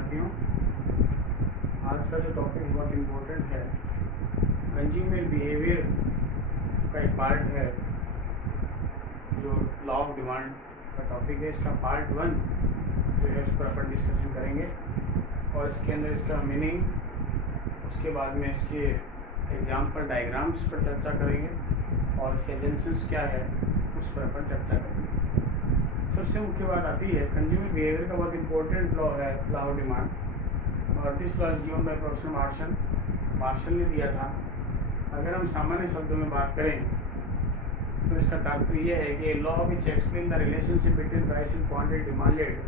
विद्यार्थियों, आज का जो टॉपिक बहुत इम्पोर्टेंट है, कंज्यूमर बिहेवियर का एक पार्ट है जो लॉ ऑफ डिमांड का टॉपिक है। इसका पार्ट 1 जो है उस पर अपन डिस्कशन करेंगे और इसके अंदर इसका मीनिंग, उसके बाद में इसके एग्जाम्पल डायग्राम्स पर चर्चा करेंगे और इसके एजेंशंस क्या है उस पर अपन चर्चा करेंगे। सबसे मुख्य बात आती है, कंज्यूमर बिहेवियर का बहुत इंपॉर्टेंट लॉ है लॉ ऑफ डिमांड, और this law is given by professor Marshall ने दिया था। अगर हम सामान्य शब्दों में बात करें तो इसका तात्पर्य यह है कि law which explain the relationship between price and quantity demanded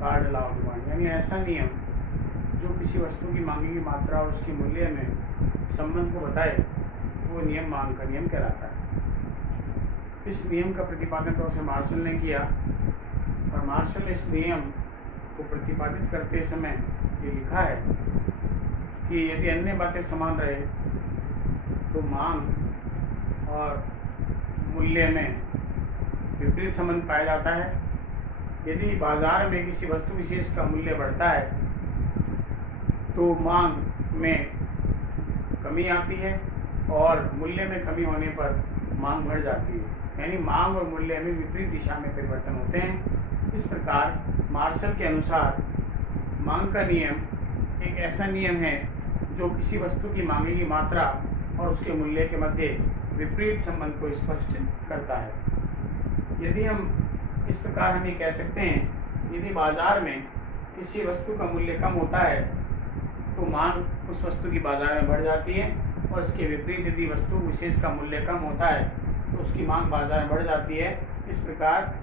card law of demand, यानी ऐसा नियम जो किसी वस्तु की मांगी की मात्रा और उसके मूल्य में संबंध को बताए, वो नियम मांग का नियम कहलाता है। इस नियम का प्रतिपादन प्रोफेसर मार्शल ने किया और मार्शल ने इस नियम को प्रतिपादित करते समय ये लिखा है कि यदि अन्य बातें समान रहे तो मांग और मूल्य में विपरीत संबंध पाया जाता है। यदि बाजार में किसी वस्तु विशेष का मूल्य बढ़ता है तो मांग में कमी आती है और मूल्य में कमी होने पर मांग बढ़ जाती है, यानी मांग और मूल्य में विपरीत दिशा में परिवर्तन होते हैं। इस प्रकार मार्शल के अनुसार मांग का नियम एक ऐसा नियम है जो किसी वस्तु की मांगे की मात्रा और उसके मूल्य के मध्य विपरीत संबंध को स्पष्ट करता है। यदि हम इस प्रकार हम ये कह सकते हैं, यदि बाजार में किसी वस्तु का मूल्य कम होता है तो मांग उस वस्तु की बाजार में बढ़ जाती है, और इसके विपरीत यदि वस्तु विशेष का मूल्य कम होता है तो उसकी मांग बाजार में बढ़ जाती है। इस प्रकार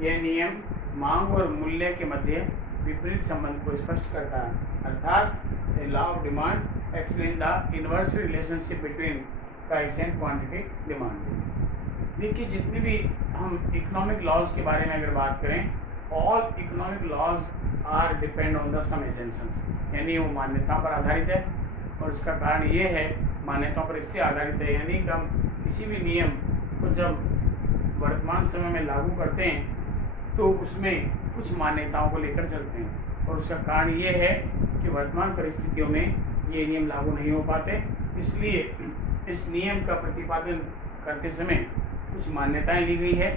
यह नियम मांग और मूल्य के मध्य विपरीत संबंध को स्पष्ट करता है। अर्थात law of demand explain the inverse relationship between price and quantity demand. देखिए, जितने भी हम इकोनॉमिक लॉज के बारे में अगर बात करें, all economic laws are depend on the some assumptions, यानी वो मान्यताओं पर आधारित है। और इसका कारण ये है, मान्यताओं पर इसलिए आधारित है यानी कि हम किसी भी नियम को जब वर्तमान समय में लागू करते हैं तो उसमें कुछ मान्यताओं को लेकर चलते हैं, और उसका कारण ये है कि वर्तमान परिस्थितियों में ये नियम लागू नहीं हो पाते। इसलिए इस नियम का प्रतिपादन करते समय कुछ मान्यताएं ली गई है,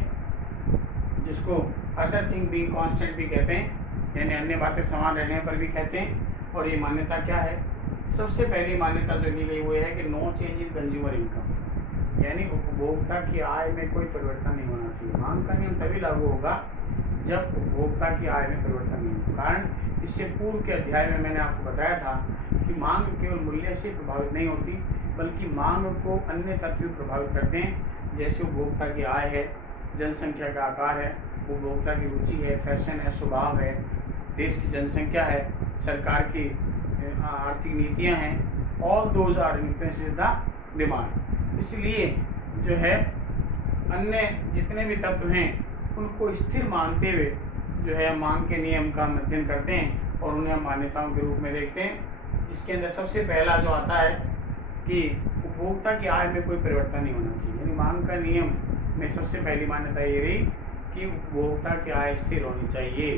जिसको अदर थिंग बीइंग कांस्टेंट भी कहते हैं, यानी अन्य बातें समान रहने पर भी कहते हैं। और ये मान्यता क्या है? सबसे पहली मान्यता जो ली गई वो है कि no change in consumer income, यानी उपभोक्ता की आय में कोई परिवर्तन नहीं होना चाहिए। मांग का नियम तभी लागू होगा जब उपभोक्ता की आय में परिवर्तन नहीं होगा। कारण इससे पूर्व के अध्याय में मैंने आपको बताया था कि मांग केवल मूल्य से प्रभावित नहीं होती, बल्कि मांग को अन्य तत्व प्रभावित करते हैं, जैसे उपभोक्ता की आय है, जनसंख्या का आकार है, उपभोक्ता की रुचि है, फैशन है, स्वभाव है, देश की जनसंख्या है, सरकार की आर्थिक नीतियां हैं, all those are influences the demand. इसलिए जो है अन्य जितने भी तत्व हैं उनको स्थिर मानते हुए जो है मांग के नियम का अध्ययन करते हैं और उन्हें मान्यताओं के रूप में देखते हैं, जिसके अंदर सबसे पहला जो आता है कि उपभोक्ता की आय में कोई परिवर्तन नहीं होना चाहिए। यानी मांग का नियम में सबसे पहली मान्यता ये रही कि उपभोक्ता की आय स्थिर होनी चाहिए।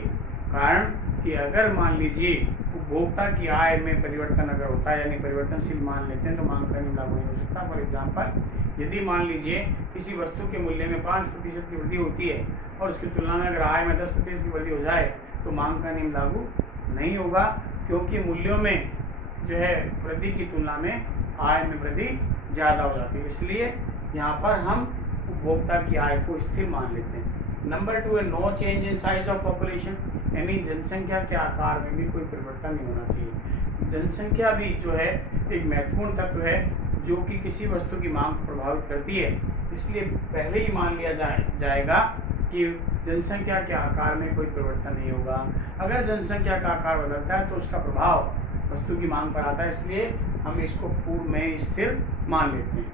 कारण कि अगर मान लीजिए उपभोक्ता की आय में परिवर्तन अगर होता है, यानी परिवर्तनशील मान लेते हैं, तो मांग का नियम लागू नहीं हो सकता। फॉर एग्जाम्पल, यदि मान लीजिए किसी वस्तु के मूल्य में 5% की वृद्धि होती है और उसकी तुलना में अगर आय में 10% की वृद्धि हो जाए तो मांग का नियम लागू नहीं होगा, क्योंकि मूल्यों में जो है वृद्धि की तुलना में आय में वृद्धि ज़्यादा हो जाती है। इसलिए यहाँ पर हम उपभोक्ता की आय को स्थिर मान लेते हैं। नंबर 2 है no change in size of population, यानी जनसंख्या के आकार में भी कोई परिवर्तन नहीं होना चाहिए। जनसंख्या भी जो है एक महत्वपूर्ण तत्व है जो कि किसी वस्तु की मांग को प्रभावित करती है। इसलिए पहले ही मान लिया जाएगा कि जनसंख्या के आकार में कोई परिवर्तन नहीं होगा। अगर जनसंख्या का आकार बदलता है तो उसका प्रभाव वस्तु की मांग पर आता है, इसलिए हम इसको पूर्व में स्थिर मान लेते हैं।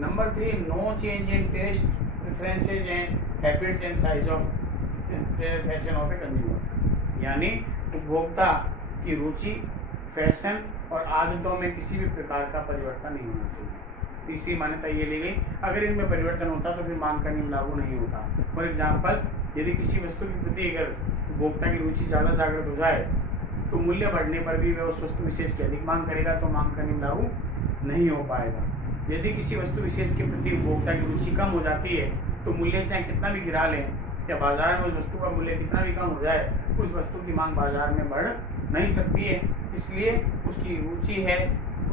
Number 3, no change in taste preferences and habits and size of fashion of a consumer, यानी उपभोक्ता की रुचि, फैशन और आदतों में किसी भी प्रकार का परिवर्तन नहीं होना चाहिए। तीसरी मान्यता ये ली गई, अगर इनमें परिवर्तन होता तो फिर मांग का नियम लागू नहीं होता। फॉर एग्जाम्पल, यदि किसी वस्तु के प्रति अगर उपभोक्ता की रुचि ज़्यादा जागृत हो जाए तो मूल्य बढ़ने पर भी वह उस वस्तु विशेष की अधिक मांग करेगा, तो मांग का नियम लागू नहीं हो पाएगा। यदि किसी वस्तु विशेष के प्रति उपभोक्ता की रुचि कम हो जाती है तो मूल्य चाहे कितना भी गिरा लें या बाजार में उस वस्तु का मूल्य कितना भी कम हो जाए, उस वस्तु की मांग बाजार में बढ़ नहीं सकती है। इसलिए उसकी रुचि है,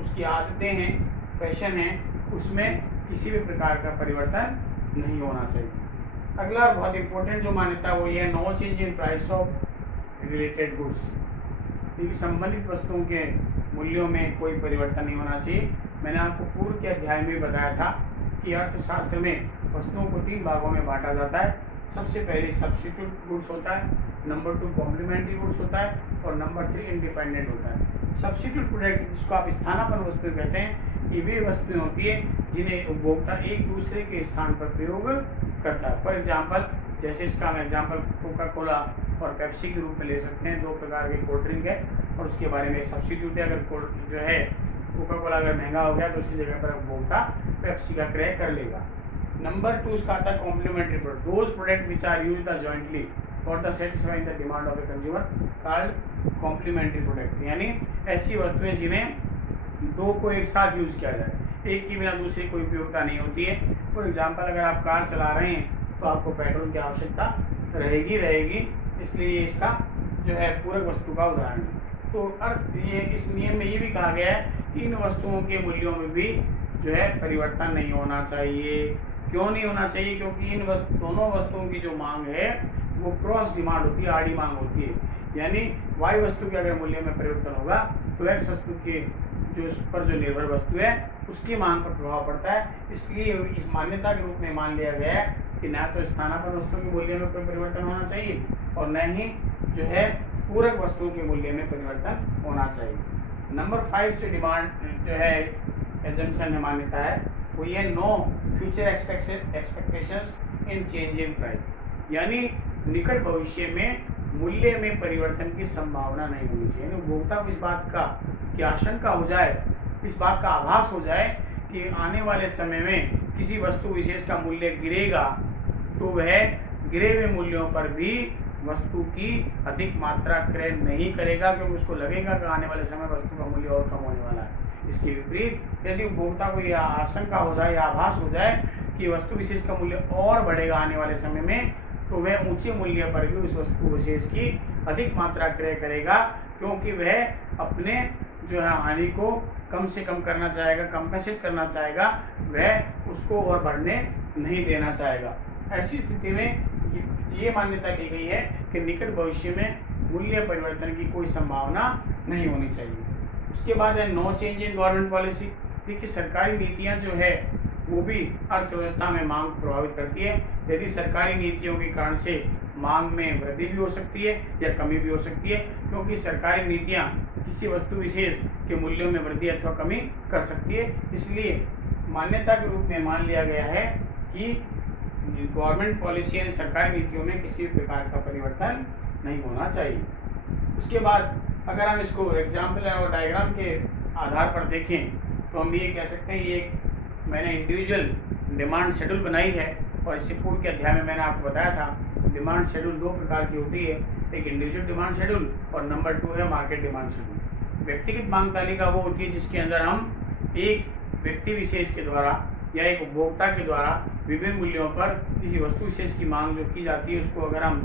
उसकी आदतें हैं, फैशन है, उसमें किसी भी प्रकार का परिवर्तन नहीं होना चाहिए। अगला बहुत इंपॉर्टेंट जो मान्यता वो ये no change in price of related goods, क्योंकि संबंधित वस्तुओं के मूल्यों में कोई परिवर्तन नहीं होना चाहिए। मैंने आपको पूर्व के अध्याय में बताया था कि अर्थशास्त्र में वस्तुओं को 3 भागों में बांटा जाता है। सबसे पहले सब्स्टिट्यूट गुड्स होता है, नंबर 2 कॉम्प्लीमेंट्री गुड्स होता है और नंबर 3 इंडिपेंडेंट होता है। सब्स्टिट्यूट प्रोडक्ट जिसको आप स्थानापन्न वस्तुएं कहते हैं, ये वे वस्तुएं होती है जिन्हें उपभोक्ता एक दूसरे के स्थान पर प्रयोग करता है। फॉर एग्जाम्पल, जैसे इसका हम एग्जाम्पल कोका कोला और पेप्सी के रूप में ले सकते हैं। 2 प्रकार के कोल्ड ड्रिंक है और उसके बारे में सब्स्टिट्यूट है। अगर जो है कोका कोला अगर महंगा हो गया तो उसकी जगह पर उपभोक्ता पेप्सी का क्रय कर लेगा। नंबर 2 इसका आता है complementary product, those product which are used jointly for the satisfying the demand of a consumer called complementary product, यानी ऐसी वस्तुएं जिन्हें 2 को एक साथ यूज किया जाए, एक के बिना दूसरी कोई उपयोगिता नहीं होती है। फॉर एग्जाम्पल, अगर आप कार चला रहे हैं तो आपको पेट्रोल की आवश्यकता रहेगी, इसलिए इसका जो है पूरक वस्तु का उदाहरण है। तो अर्थ ये इस नियम में ये भी कहा गया है कि इन वस्तुओं के मूल्यों में भी जो है परिवर्तन नहीं होना चाहिए। क्यों नहीं होना चाहिए? क्योंकि इन दोनों वस्तुओं की जो मांग है वो क्रॉस डिमांड होती है, आड़ी मांग होती है। यानी वाई वस्तु के अगर मूल्य में परिवर्तन होगा तो एक्स वस्तु के जो उस पर जो निर्भर वस्तु है उसकी मांग पर प्रभाव पड़ता है। इसलिए इस मान्यता के रूप में मान लिया गया है कि न तो स्थानापन्न वस्तु के मूल्य में कोई परिवर्तन होना चाहिए और न ही जो है पूरक वस्तुओं के मूल्य में परिवर्तन होना चाहिए। नंबर 5 जो डिमांड जो है एजम्पशन है, मान्यता है, वो ये no future expectations in change in price, यानी निकट भविष्य में मूल्य में परिवर्तन की संभावना नहीं होनी चाहिए। यानी उपभोक्ता को इस बात का की आशंका हो जाए, इस बात का आभास हो जाए कि आने वाले समय में किसी वस्तु विशेष का मूल्य गिरेगा तो वह गिरे हुए मूल्यों पर भी वस्तु की अधिक मात्रा क्रय नहीं करेगा, क्योंकि उसको लगेगा कि आने वाले समय वस्तु का मूल्य और कम होने वाला है। इसके विपरीत यदि उपभोक्ता को यह आशंका हो जाए या आभास हो जाए कि वस्तु विशेष का मूल्य और बढ़ेगा आने वाले समय में, तो वह ऊंचे मूल्य पर भी उस वस्तु विशेष की अधिक मात्रा क्रय करेगा, क्योंकि वह अपने जो है हानि को कम से कम करना चाहेगा, कंपेंसेट करना चाहेगा, वह उसको और बढ़ने नहीं देना चाहेगा। ऐसी स्थिति में ये मान्यता की गई है कि निकट भविष्य में मूल्य परिवर्तन की कोई संभावना नहीं होनी चाहिए। उसके बाद है no change in government policy. देखिए, सरकारी नीतियां जो है वो भी अर्थव्यवस्था में मांग प्रभावित करती है। यदि सरकारी नीतियों के कारण से मांग में वृद्धि भी हो सकती है या कमी भी हो सकती है, क्योंकि सरकारी नीतियां किसी वस्तु विशेष के मूल्यों में वृद्धि अथवा कमी कर सकती है। इसलिए मान्यता के रूप में मान लिया गया है कि गवर्नमेंट पॉलिसी यानी सरकारी नीतियों में किसी भी प्रकार का परिवर्तन नहीं होना चाहिए। उसके बाद अगर हम इसको एग्जाम्पल और डायग्राम के आधार पर देखें तो हम ये कह सकते हैं, ये मैंने इंडिविजुअल डिमांड शेड्यूल बनाई है और इससे पूर्व के अध्याय में मैंने आपको बताया था डिमांड शेड्यूल 2 प्रकार की होती है, एक इंडिविजुअल डिमांड शेड्यूल और नंबर 2 है मार्केट डिमांड शेड्यूल। व्यक्तिगत मांग तालिका वो होती है जिसके अंदर हम एक व्यक्ति विशेष के द्वारा या एक उपभोक्ता के द्वारा विभिन्न मूल्यों पर किसी वस्तु विशेष की मांग जो की जाती है उसको अगर हम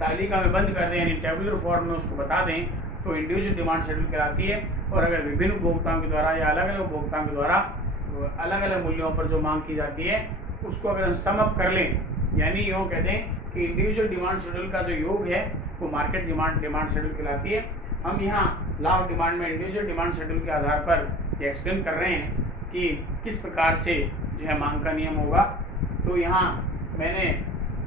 तालिका में बंद कर दें यानी टेबुलर फॉर्म में उसको बता दें तो इंडिविजुअल डिमांड शेड्यूल कहलाती है। और अगर विभिन्न उपभोक्ताओं के द्वारा या अलग अलग उपभोक्ताओं के द्वारा अलग अलग मूल्यों पर जो मांग की जाती है उसको अगर हम सम अप कर लें, यानी यूँ कहते हैं कि इंडिविजुअल डिमांड शेड्यूल का जो योग है वो मार्केट डिमांड शेड्यूल कहलाती है। हम यहाँ लॉ ऑफ डिमांड में इंडिविजुअल डिमांड शेड्यूल के आधार पर एक्सप्लेन कर रहे हैं कि किस प्रकार से जो है मांग का नियम होगा। तो यहाँ मैंने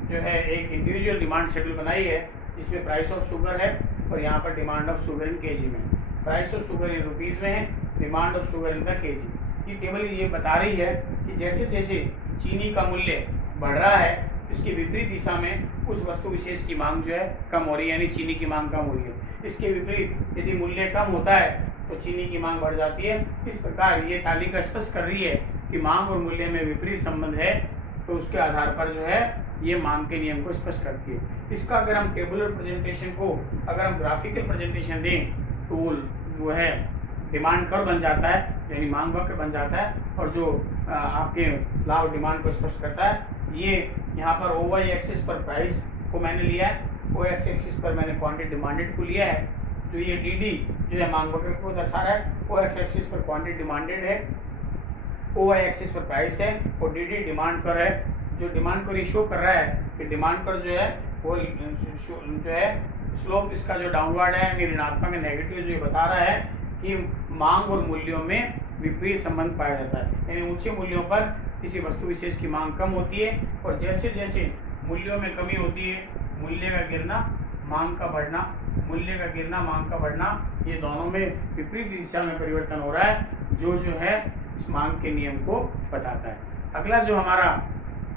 जो है एक इंडिविजुअल डिमांड शेड्यूल बनाई है जिसमें प्राइस ऑफ शुगर है और यहाँ पर demand of sugar in kg में, price of sugar in rupees में है, डिमांड ऑफ शुगर इन का केजी। ये टेबल ये बता रही है कि जैसे जैसे चीनी का मूल्य बढ़ रहा है इसके विपरीत दिशा में उस वस्तु विशेष की मांग जो है कम हो रही है, यानी चीनी की मांग कम हो रही है। इसके विपरीत यदि मूल्य कम होता है तो चीनी की मांग बढ़ जाती है। इस प्रकार ये तालिका स्पष्ट कर रही है कि मांग और मूल्य में विपरीत संबंध है, तो उसके आधार पर जो है ये मांग के नियम को स्पष्ट करती है। इसका अगर हम टेबुलर प्रेजेंटेशन को अगर हम ग्राफिकल प्रेजेंटेशन दें तो वो है डिमांड कर्व बन जाता है, यानी मांग वक्र बन जाता है, और जो आपके लॉ ऑफ डिमांड को स्पष्ट करता है। ये यहाँ पर ओ वाई एक्सिस पर प्राइस को मैंने लिया है, ओ एक्स एक्सिस पर मैंने क्वांटिटी डिमांडेड को लिया है। जो ये डी डी जो है मांग वक्र को दर्शा रहा है, ओ एक्स एक्सिस पर क्वांटिटी डिमांडेड है, ओ वाई एक्सिस पर प्राइस है, और डी डी डिमांड कर है। जो डिमांड को शो कर रहा है कि डिमांड पर जो है वो जो है स्लोप इसका जो डाउनवर्ड है यानी ऋणात्मक नेगेटिव, जो ये बता रहा है कि मांग और मूल्यों में विपरीत संबंध पाया जाता है। यानी ऊंचे मूल्यों पर किसी वस्तु विशेष की मांग कम होती है, और जैसे जैसे मूल्यों में कमी होती है, मूल्य का गिरना मांग का बढ़ना, मूल्य का गिरना मांग का बढ़ना, ये दोनों में विपरीत दिशा में परिवर्तन हो रहा है, जो है इस मांग के नियम को बताता है। अगला जो हमारा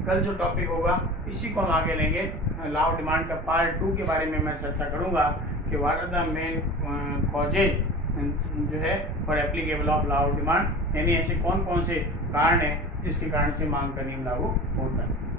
कल जो टॉपिक होगा इसी को हम आगे लेंगे। लॉ ऑफ डिमांड का पार्ट 2 के बारे में मैं चर्चा करूंगा कि what are the main causes जो है for applicable of law of demand, यानी ऐसे कौन कौन से कारण हैं जिसके कारण से मांग का नियम लागू होता है।